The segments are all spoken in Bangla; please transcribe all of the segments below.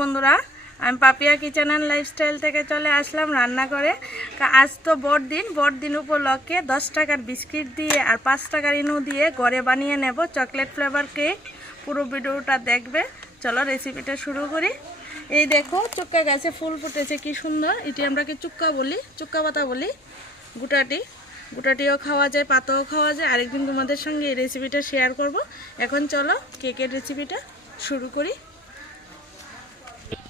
বন্ধুরা, আমি পাপিয়া কিচেন অ্যান্ড লাইফস্টাইল থেকে চলে আসলাম রান্না করে। আজ তো বড় দিন বড় দিন উপলক্ষে দশ টাকার বিস্কিট দিয়ে আর পাঁচ টাকার ইনু দিয়ে ঘরে বানিয়ে নেব চকলেট ফ্লেভার কেক। পুরো ভিডিওটা দেখবে। চলো রেসিপিটা শুরু করি। এই দেখো, চুক্কা গাছে ফুল ফুটেছে, কি সুন্দর। এটি আমরা কি চুক্কা বলি? চুক্কা পাতা বলি? গুটাটি। গুটাটিও খাওয়া যায়, পাতাও খাওয়া যায়। আরেকদিন তোমাদের সঙ্গে এই রেসিপিটা শেয়ার করব। এখন চলো কেকের রেসিপিটা শুরু করি।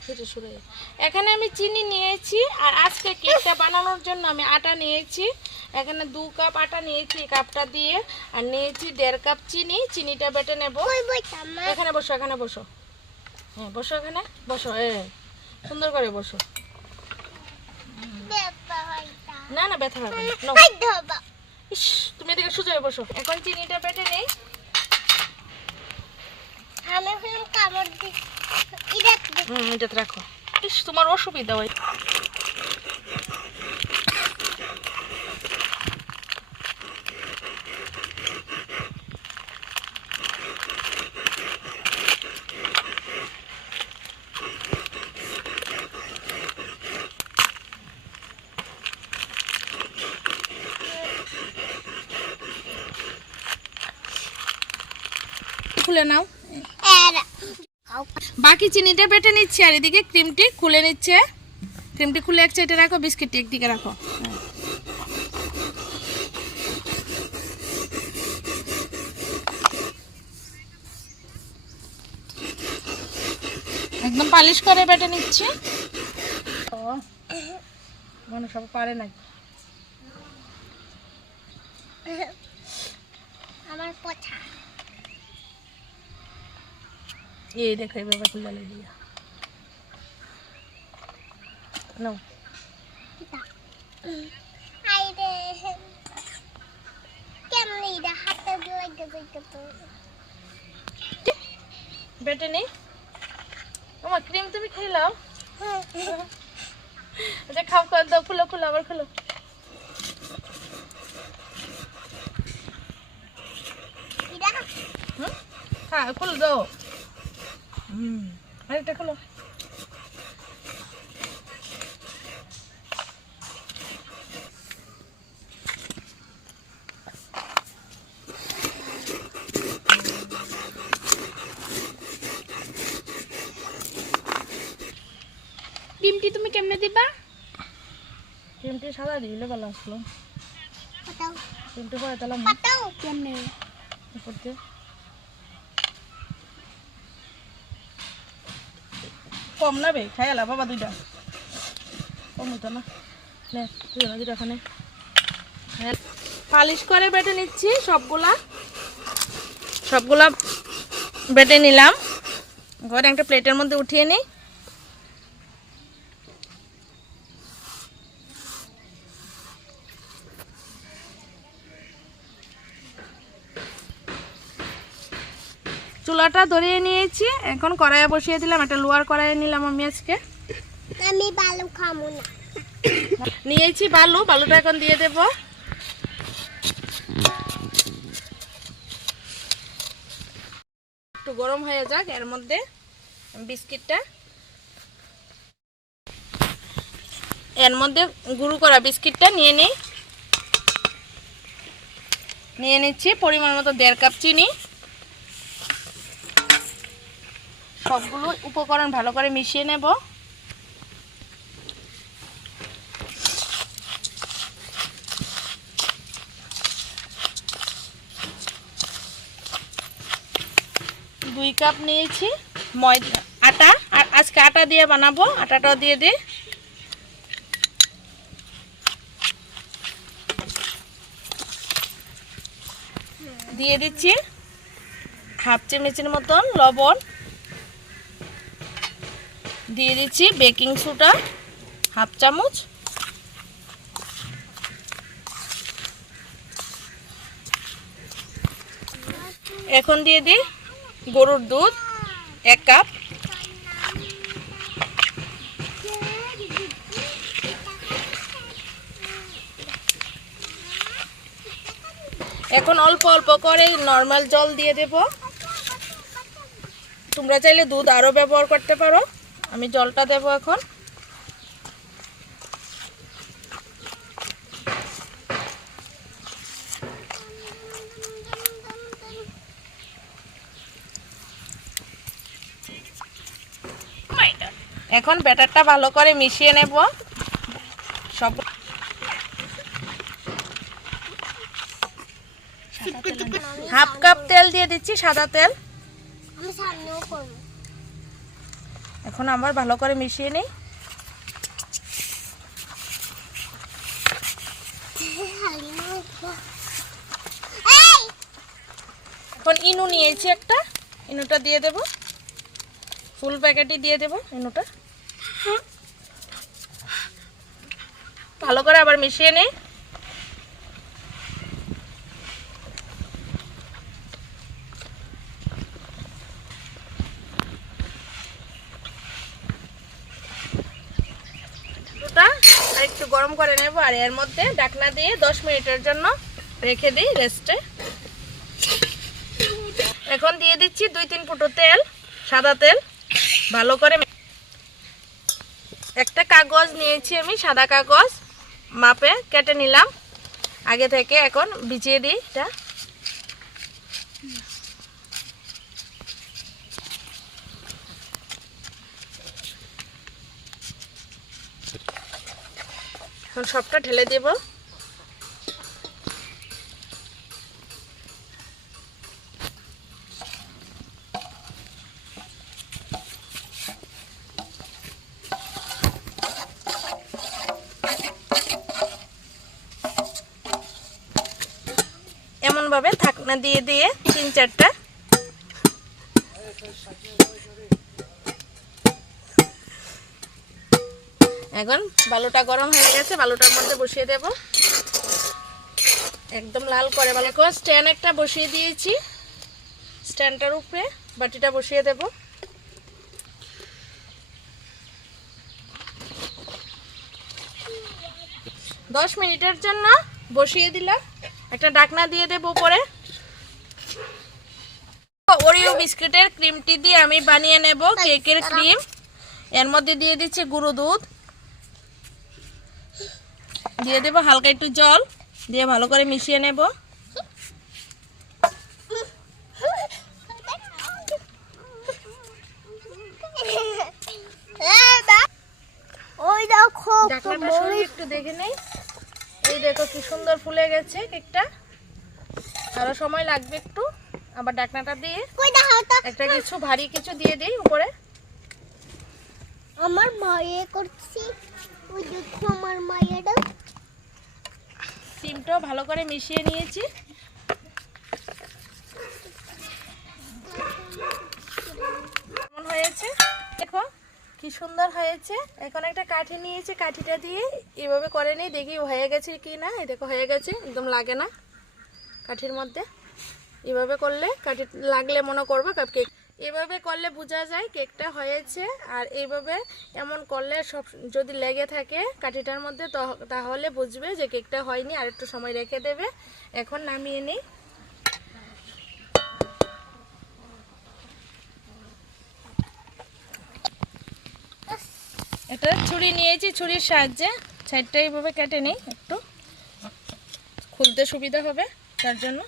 হয়ে- এখানে আমি চিনি নিয়েছি আর আজকে কেকটা বানানোর জন্য আমি আটা নিয়েছি। এখানে দু কাপ আটা নিয়েছি কাপটা দিয়ে আর নিয়েছি দেড় কাপ চিনি। চিনিটা বেটে নেব। এখানে বসো এখানে বসো। হ্যাঁ বসো এখানে। বসো এ সুন্দর করে বসো। না না ব্যথা হবে না। ইস তুমি এদিকে সুযোগ বসো। এখন চিনিটা বেটে নেই। হুম রাখো ইস তোমার অসুবিধা হয়। খুলে নাও। বাকি চিনিটা বেটে নিচ্ছে আর এদিকে ক্রিমটি খুলে নিচ্ছে। ক্রিমটি খুলে এক সাইডে রাখো, বিস্কিটটি একদিকে রাখো। একদম পালিশ করে বেটে নিচ্ছে। ও, মনে সব পারে না আমার পোছা এই দেখো এইভাবে খুলে দিয়ে নাও। বেটে নেই? তোমার ক্রিম তুমি খেলাও আচ্ছা খাও খাও, দাও, খুলো খুলো, আবার খুলো। হ্যাঁ খুলো, দাও। হুম। আরেকটা খুলো। ডিমটি তুমি কেমনে দিবা? ক্রিমটি সাদা দিলে ভালো আসলো ক্রিমটি পরে তাহলে কেমনে? করতে কম না বে, খাই এলা বাবা দুইটা। কম হতো না। নে না দুইটা ওখানে পালিশ করে বেটে নিচ্ছি সবগুলা। সবগুলা বেটে নিলাম। ঘরে একটা প্লেটের মধ্যে উঠিয়ে নিই। চুলাটা ধরিয়ে নিয়েছি। এখন কড়াইয়ে বসিয়ে দিলাম একটা লোয়ার কড়াইয়ে নিলাম আমি আজকে। আমি বালু খামু না। নিয়েছি বালু বালুটা এখন দিয়ে দেব। একটু গরম হয়ে যাক এর মধ্যে বিস্কিটটা। এর মধ্যে গুঁড়ো করা বিস্কিটটা নিয়ে নিই। নিয়ে নিচ্ছি পরিমাণ মতো দেড় কাপ চিনি। সবগুলো উপকরণ ভালো করে মিশিয়ে নেব। দুই কাপ নিয়েছি ময়দা আটা। আর আজকে আটা দিয়ে বানাবো। আটাটাও দিয়ে দিই। দিয়ে দিচ্ছি হাফ চামচের মতন লবণ। দিয়ে দিচ্ছি বেকিং সোডা, হাফ চামচ। এখন দিয়ে দিই গরুর দুধ, এক কাপ। এখন অল্প অল্প করে নর্মাল জল দিয়ে দেব। তোমরা চাইলে দুধ আরও ব্যবহার করতে পারো। আমি জলটা দেব এখন। এখন ব্যাটারটা ভালো করে মিশিয়ে নেব। সব হাফ কাপ তেল দিয়ে দিচ্ছি সাদা তেল। আমি সামনেও করব। এখন আবার ভালো করে মিশিয়ে নিই। এখন ইনু নিয়েছি একটা। ইনুটা দিয়ে দেব। ফুল প্যাকেটই দিয়ে দেব ইনুটা। ভালো করে আবার মিশিয়ে নিই দুটা আর একটু গরম করে নেব আর এর মধ্যে ডাকনা দিয়ে দশ মিনিটের জন্য রেখে দিই রেস্টে এখন দিয়ে দিচ্ছি দুই তিন ফুটো তেল, সাদা তেল, ভালো করে একটা কাগজ নিয়েছি আমি, সাদা কাগজ, মাপে কেটে নিলাম। আগে থেকে এখন বিছিয়ে দিই এটা। এখন সবটা ঢেলে দেবো। এমনভাবে থাকনা দিয়ে দিয়ে তিন চারটা এখন বালুটা গরম হয়ে গেছে, বালুটার মধ্যে বসিয়ে দেব। একদম লাল করে ভালো করে স্ট্যান্ড একটা বসিয়ে দিয়েছি। স্ট্যান্ডটার উপরে বাটিটা বসিয়ে দেব। দশ মিনিটের জন্য বসিয়ে দিলাম। একটা ডাকনা দিয়ে দেবো উপরে। ওরিও বিস্কুটের ক্রিমটি দিয়ে আমি বানিয়ে নেব কেকের ক্রিম এর মধ্যে দিয়ে দিচ্ছি গুঁড়ো দুধ। দিয়ে দেবো হালকা একটু জল দিয়ে ভালো করে মিশিয়ে নেব। দেখো একটু নেই। এই দেখো কি সুন্দর ফুলে গেছে কেকটা। আরও সময় লাগবে একটু আবার ডাকনাটা দিয়ে। একটা কিছু ভারী কিছু দিয়ে দিই উপরে। আমার মায়ে করছি। ওই দেখো আমার মায়েরা ক্রিমটাও ভালো করে মিশিয়ে নিয়েছি। কেমন হয়েছে? দেখো, কি সুন্দর হয়েছে। এখন একটা কাঠি নিয়েছি, কাঠিটা দিয়ে এভাবে করে নিই, দেখি হয়ে গেছে কি না এই দেখো, হয়ে গেছে, একদম লাগে না কাঠির মধ্যে। এভাবে করলে, কাঠি লাগলে মনে করবে কেক এভাবে করলে বোঝা যায় কেকটা হয়েছে। আর এইভাবে এমন করলে সব যদি লেগে থাকে কাঠিটার মধ্যে তাহলে বুঝবে যে কেকটা হয়নি আর একটু সময় রেখে দেবে। এখন নামিয়ে নিই। একটা ছুরি নিয়েছি, ছুরির সাহায্যে। সাইডটা এইভাবে কেটে নিই একটু। খুলতে সুবিধা হবে তার জন্য।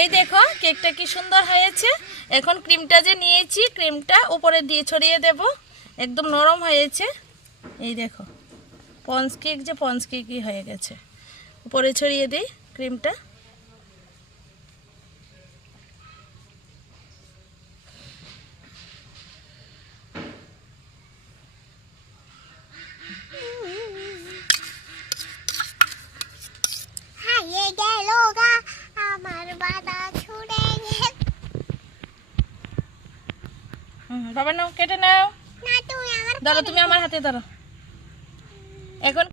এই দেখো, কেকটা কি সুন্দর হয়েছে। এখন ক্রিমটা যে নিয়েছি, ক্রিমটা উপরে দিয়ে ছড়িয়ে দেব। একদম নরম হয়েছে। এই দেখো পঞ্চ কেক যে পঞ্চ কেকই হয়ে গেছে। উপরে ছড়িয়ে দিই ক্রিমটা। বাবা নাও কেটে নাও ধরো তুমি আমার হাতে ধরো এখন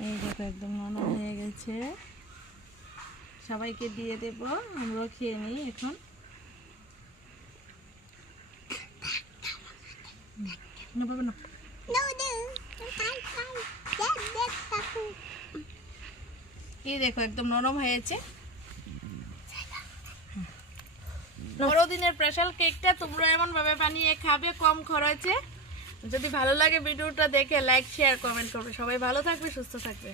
এই একদম নরম হয়ে গেছে সবাইকে দিয়ে দেব আমরাও খেয়ে নিই এখন না বাবা না এই দেখো একদম নরম হয়েছে বড়দিনের স্পেশাল কেকটা তোমরা এমনভাবে বানিয়ে খাবে কম খরচে। যদি ভালো লাগে ভিডিওটা দেখে লাইক শেয়ার কমেন্ট করবে। সবাই ভালো থাকবে সুস্থ থাকবে।